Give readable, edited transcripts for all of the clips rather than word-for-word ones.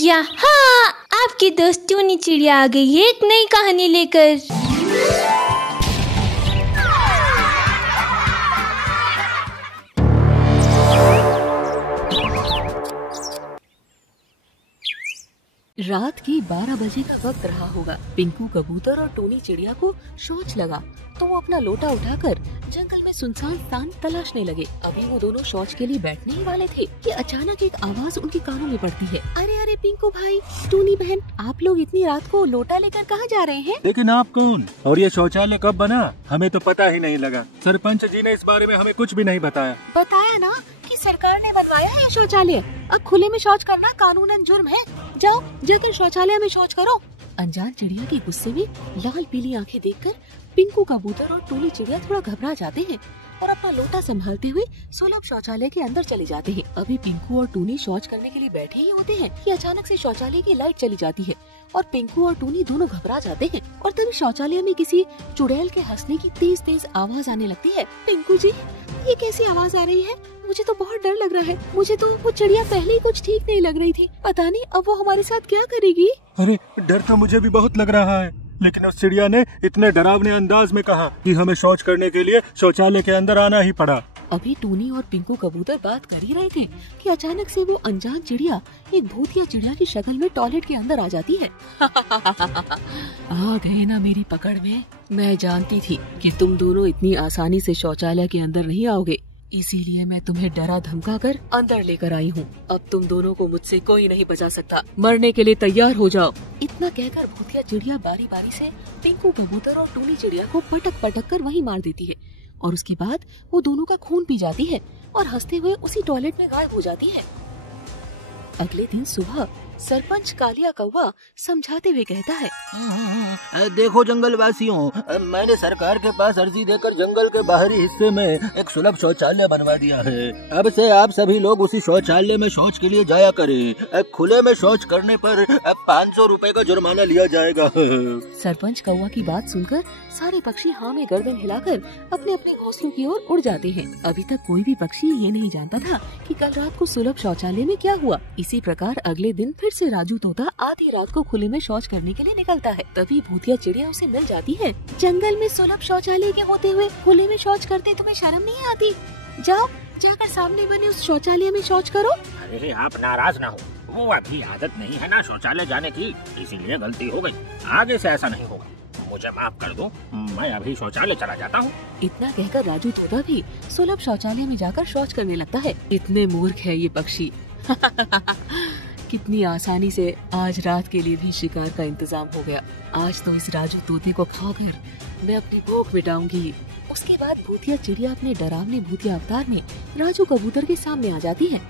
चिड़िया। हाँ, आपकी दोस्त टूनी चिड़िया आ गई है एक नई कहानी लेकर। रात की 12 बजे का वक्त रहा होगा। पिंकू कबूतर और टूनी चिड़िया को शौच लगा तो वो अपना लोटा उठाकर जंगल में सुनसान स्थान तलाशने लगे। अभी वो दोनों शौच के लिए बैठने ही वाले थे कि अचानक एक आवाज उनके कानों में पड़ती है। अरे अरे पिंकू भाई, टूनी बहन, आप लोग इतनी रात को लोटा लेकर कहाँ जा रहे हैं? लेकिन आप कौन और ये शौचालय कब बना? हमें तो पता ही नहीं लगा। सरपंच जी ने इस बारे में हमें कुछ भी नहीं बताया। बताया ना कि सरकार ने बनवाया है शौचालय। अब खुले में शौच करना कानूनन जुर्म है। जाओ जाकर शौचालय में शौच करो। अनजान चिड़िया के गुस्से में लाल पीली आंखें देखकर पिंकू कबूतर और टूनी चिड़िया थोड़ा घबरा जाते हैं और अपना लोटा संभालते हुए सुलभ शौचालय के अंदर चले जाते हैं। अभी पिंकू और टूनी शौच करने के लिए बैठे ही होते हैं कि अचानक से शौचालय की लाइट चली जाती है और पिंकू और टूनी दोनों घबरा जाते हैं। और तभी शौचालय में किसी चुड़ैल के हंसने की तेज तेज आवाज आने लगती है। पिंकू जी, ये कैसी आवाज आ रही है? मुझे तो बहुत डर लग रहा है। मुझे तो वो चिड़िया पहले ही कुछ ठीक नहीं लग रही थी। पता नहीं अब वो हमारे साथ क्या करेगी। अरे डर तो मुझे भी बहुत लग रहा है, लेकिन उस चिड़िया ने इतने डरावने अंदाज में कहा कि हमें शौच करने के लिए शौचालय के अंदर आना ही पड़ा। अभी टूनी और पिंकू कबूतर बात कर ही रहे थे कि अचानक से वो अनजान चिड़िया एक भूतिया चिड़िया की शक्ल में टॉयलेट के अंदर आ जाती है। आ गए ना मेरी पकड़ में। मैं जानती थी कि तुम दोनों इतनी आसानी से शौचालय के अंदर नहीं आओगे, इसीलिए मैं तुम्हें डरा धमका कर अंदर लेकर आई हूँ। अब तुम दोनों को मुझसे कोई नहीं बचा सकता। मरने के लिए तैयार हो जाओ। इतना कहकर भूतिया चिड़िया बारी बारी से पिंकू कबूतर और टूनी चिड़िया को पटक पटक कर वहीं मार देती है और उसके बाद वो दोनों का खून पी जाती है और हंसते हुए उसी टॉयलेट में गायब हो जाती है। अगले दिन सुबह सरपंच कालिया कौवा समझाते हुए कहता है, देखो जंगल वासियों, मैंने सरकार के पास अर्जी देकर जंगल के बाहरी हिस्से में एक सुलभ शौचालय बनवा दिया है। अब से आप सभी लोग उसी शौचालय में शौच के लिए जाया करें। खुले में शौच करने पर 500 रुपए का जुर्माना लिया जाएगा। सरपंच कौवा की बात सुनकर सारे पक्षी हाँ में गर्दन हिलाकर अपने अपने घोंसलों की ओर उड़ जाते हैं। अभी तक कोई भी पक्षी ये नहीं जानता था कि कल रात को सुलभ शौचालय में क्या हुआ। इसी प्रकार अगले दिन फिर से राजू तोता आधी रात को खुले में शौच करने के लिए निकलता है। तभी भूतिया चिड़िया उसे मिल जाती है। जंगल में सुलभ शौचालय के होते हुए खुले में शौच करते तुम्हें शर्म नहीं आती? जाओ जाकर सामने बने उस शौचालय में शौच करो। अरे आप नाराज ना हो, वो अभी आदत नहीं है ना शौचालय जाने की, इसीलिए गलती हो गई। आगे से ऐसा नहीं होगा, मुझे माफ कर दो, मैं अभी शौचालय चला जाता हूँ। इतना कहकर राजू तोता भी सुलभ शौचालय में जाकर शौच करने लगता है। इतने मूर्ख है ये पक्षी। कितनी आसानी से आज रात के लिए भी शिकार का इंतजाम हो गया। आज तो इस राजू तोते को खाकर मैं अपनी भूख मिटाऊंगी। उसके बाद भूतिया चिड़िया अपने डरावने भूतिया अवतार में राजू कबूतर के सामने आ जाती है।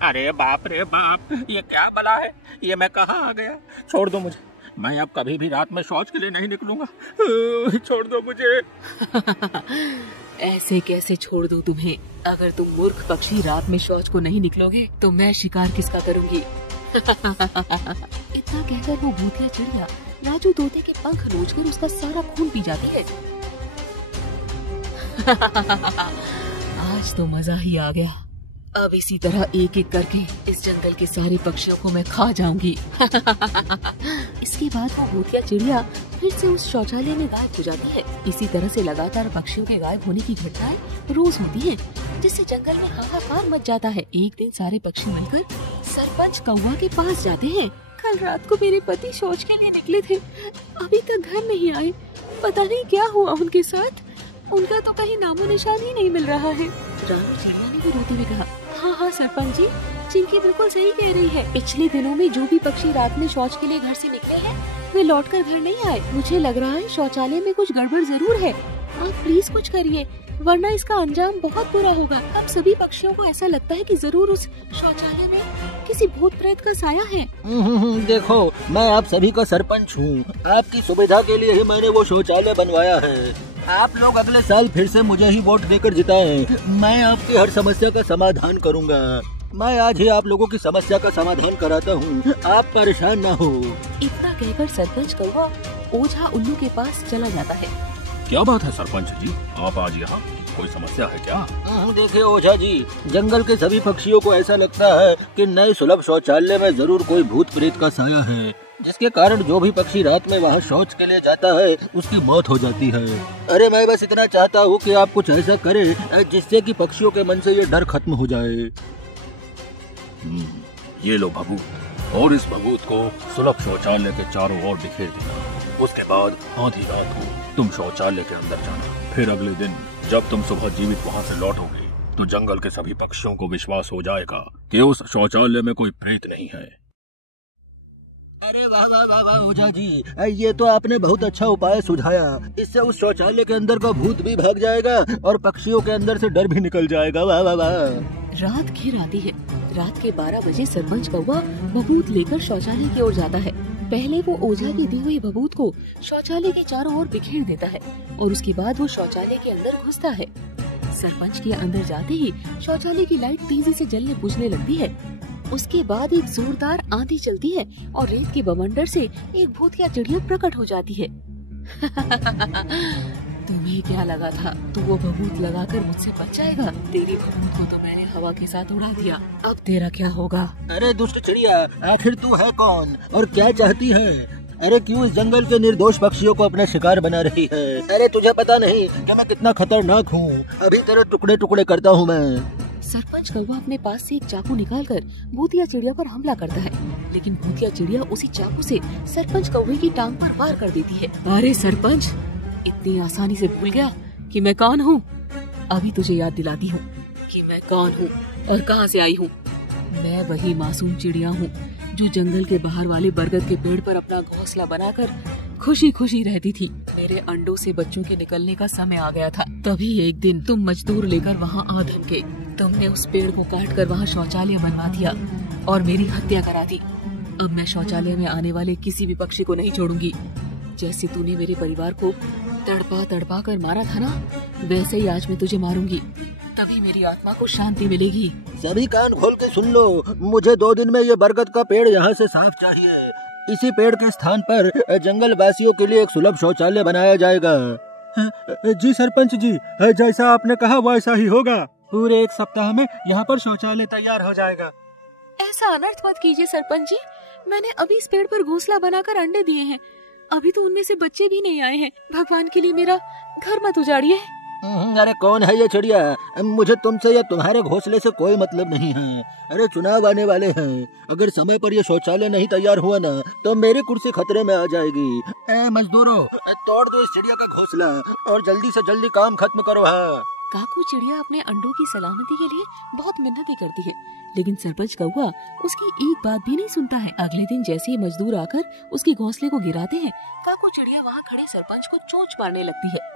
अरे बाप रे बाप, ये क्या बला है? ये मैं कहाँ आ गया? छोड़ दो मुझे, मैं अब कभी भी रात में शौच के लिए नहीं निकलूंगा। छोड़ दो मुझे। ऐसे कैसे छोड़ दूं तुम्हें? अगर तुम मूर्ख पक्षी रात में शौच को नहीं निकलोगे तो मैं शिकार किसका करूंगी? इतना कहकर वो भूतिया चिड़िया राजू तोते के पंख नोचकर उसका सारा खून पी जाती है। आज तो मजा ही आ गया। अब इसी तरह एक एक करके इस जंगल के सारे पक्षियों को मैं खा जाऊंगी। इसके बाद वो भूतिया चिड़िया फिर से उस शौचालय में गायब हो जाती है। इसी तरह से लगातार पक्षियों के गायब होने की घटनाएं रोज होती हैं, जिससे जंगल में हाहाकार मच जाता है। एक दिन सारे पक्षी मिलकर सरपंच कौवा के पास जाते हैं। कल रात को मेरे पति शौच के लिए निकले थे, अभी तक घर नहीं आए। पता नहीं क्या हुआ उनके साथ। उनका तो कहीं नामो निशान ही नहीं मिल रहा है। रानू चिड़िया ने भी रोते हुए कहा, हाँ सरपंच जी, चिंकी बिल्कुल सही कह रही है। पिछले दिनों में जो भी पक्षी रात में शौच के लिए घर से निकले हैं, वे लौटकर घर नहीं आए। मुझे लग रहा है शौचालय में कुछ गड़बड़ जरूर है। आप प्लीज कुछ करिए, वरना इसका अंजाम बहुत बुरा होगा। अब सभी पक्षियों को ऐसा लगता है कि जरूर उस शौचालय में किसी भूत प्रेत का साया है। देखो, मैं आप सभी का सरपंच हूँ। आपकी सुविधा के लिए ही मैंने वो शौचालय बनवाया है। आप लोग अगले साल फिर से मुझे ही वोट देकर जिताएं। मैं आपकी हर समस्या का समाधान करूंगा। मैं आज ही आप लोगों की समस्या का समाधान कराता हूँ, आप परेशान ना हो। इतना कहकर सरपंच कौवा ओझा उल्लू के पास चला जाता है। क्या बात है सरपंच जी, आप आज यहाँ? कोई समस्या है क्या? देखिए ओझा जी, जंगल के सभी पक्षियों को ऐसा लगता है कि नए सुलभ शौचालय में जरूर कोई भूत प्रेत का साया है, जिसके कारण जो भी पक्षी रात में वहाँ शौच के लिए जाता है उसकी मौत हो जाती है। अरे मैं बस इतना चाहता हूँ कि आप कुछ ऐसा करें जिससे कि पक्षियों के मन से ये डर खत्म हो जाए। ये लो भभूत, और इस भभूत को सुलभ शौचालय के चारों ओर बिखेर देना। उसके बाद आधी रात को तुम शौचालय के अंदर जाना। फिर अगले दिन जब तुम सुबह जीवित वहाँ से लौटोगे तो जंगल के सभी पक्षियों को विश्वास हो जाएगा कि उस शौचालय में कोई प्रेत नहीं है। अरे वाह वाह वाह वाह ओझा जी, ये तो आपने बहुत अच्छा उपाय सुझाया। इससे उस शौचालय के अंदर का भूत भी भाग जाएगा और पक्षियों के अंदर से डर भी निकल जाएगा। वाह वाह वाह। रात घिर आती है। रात के 12 बजे सरपंच कौवा भभूत लेकर शौचालय की ओर जाता है। पहले वो ओझा के दी हुई भभूत को शौचालय के चारों ओर बिखेर देता है और उसके बाद वो शौचालय के अंदर घुसता है। सरपंच के अंदर जाते ही शौचालय की लाइट तेजी से जलने बुझने लगती है। उसके बाद एक जोरदार आंधी चलती है और रेत के बवंडर से एक भूतिया चिड़िया प्रकट हो जाती है। तुम्हें क्या लगा था तू वो भभूत लगाकर मुझसे बच जाएगा? तेरी भभूत को तो मैंने हवा के साथ उड़ा दिया, अब तेरा क्या होगा? अरे दुष्ट चिड़िया, आखिर तू है कौन और क्या चाहती है? अरे क्यों इस जंगल के निर्दोष पक्षियों को अपना शिकार बना रही है? अरे तुझे पता नहीं कि मैं कितना खतरनाक हूँ? अभी तेरे टुकड़े टुकड़े करता हूँ मैं। सरपंच कौवा अपने पास से एक चाकू निकालकर भूतिया चिड़िया पर हमला करता है, लेकिन भूतिया चिड़िया उसी चाकू से सरपंच कौवे की टांग पर वार कर देती है। अरे सरपंच, इतनी आसानी से भूल गया कि मैं कौन हूँ? अभी तुझे याद दिलाती हूँ कि मैं कौन हूँ और कहाँ से आई हूँ। मैं वही मासूम चिड़िया हूँ जो जंगल के बाहर वाले बरगद के पेड़ पर अपना घोंसला बनाकर खुशी खुशी रहती थी। मेरे अंडों से बच्चों के निकलने का समय आ गया था। तभी एक दिन तुम मजदूर लेकर वहाँ आ धमके। तुमने उस पेड़ को काट कर वहाँ शौचालय बनवा दिया और मेरी हत्या करा दी। अब मैं शौचालय में आने वाले किसी भी पक्षी को नहीं छोड़ूंगी। जैसे तूने मेरे परिवार को तड़पा तड़पा कर मारा था ना, वैसे ही आज मैं तुझे मारूंगी। तभी मेरी आत्मा को शांति मिलेगी। सभी कान खोल के सुन लो, मुझे 2 दिन में ये बरगद का पेड़ यहाँ से साफ चाहिए। इसी पेड़ के स्थान पर जंगल वासियों के लिए एक सुलभ शौचालय बनाया जाएगा। जी सरपंच जी, जैसा आपने कहा वैसा ही होगा। पूरे 1 सप्ताह में यहाँ पर शौचालय तैयार हो जाएगा। ऐसा अनर्थ मत कीजिए सरपंच जी, मैंने अभी इस पेड़ पर घोंसला बनाकर अंडे दिए हैं। अभी तो उनमें से बच्चे भी नहीं आए हैं। भगवान के लिए मेरा घर मत उजाड़िए। अरे कौन है ये चिड़िया? मुझे तुमसे या तुम्हारे घोंसले से कोई मतलब नहीं है। अरे चुनाव आने वाले हैं, अगर समय पर ये शौचालय नहीं तैयार हुआ ना तो मेरी कुर्सी खतरे में आ जाएगी। मजदूरों, तोड़ दो इस चिड़िया का घोंसला और जल्दी से जल्दी काम खत्म करो। हाँ। काकू चिड़िया अपने अंडों की सलामती के लिए बहुत मिन्नतें करती है, लेकिन सरपंच कौवा उसकी एक बात भी नहीं सुनता है। अगले दिन जैसे ही मजदूर आकर उसके घोंसले को गिराते हैं, काकू चिड़िया वहाँ खड़े सरपंच को चोंच मारने लगती है।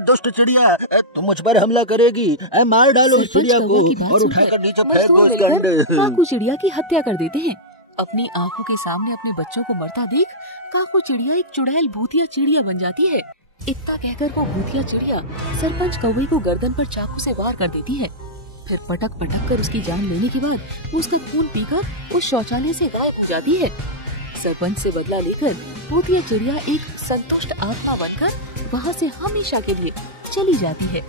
दुष्ट चिड़िया, तुम मुझ पर हमला करेगी? मार डालो इस चिड़िया को और उठाकर नीचे फेंक दो इसके अंडे। काकू चिड़िया की हत्या कर देते हैं। अपनी आंखों के सामने अपने बच्चों को मरता देख काकू चिड़िया एक चुड़ैल भूतिया चिड़िया बन जाती है। इतना कहकर वो भूतिया चिड़िया सरपंच कौवे को गर्दन पर चाकू से वार कर देती है। फिर पटक पटक कर उसकी जान लेने के बाद वो उसका खून पीकर उस शौचालय से गायब हो जाती है। सरपंच से बदला लेकर भूतिया चिड़िया एक संतुष्ट आत्मा बनकर वहाँ से हमेशा के लिए चली जाती है।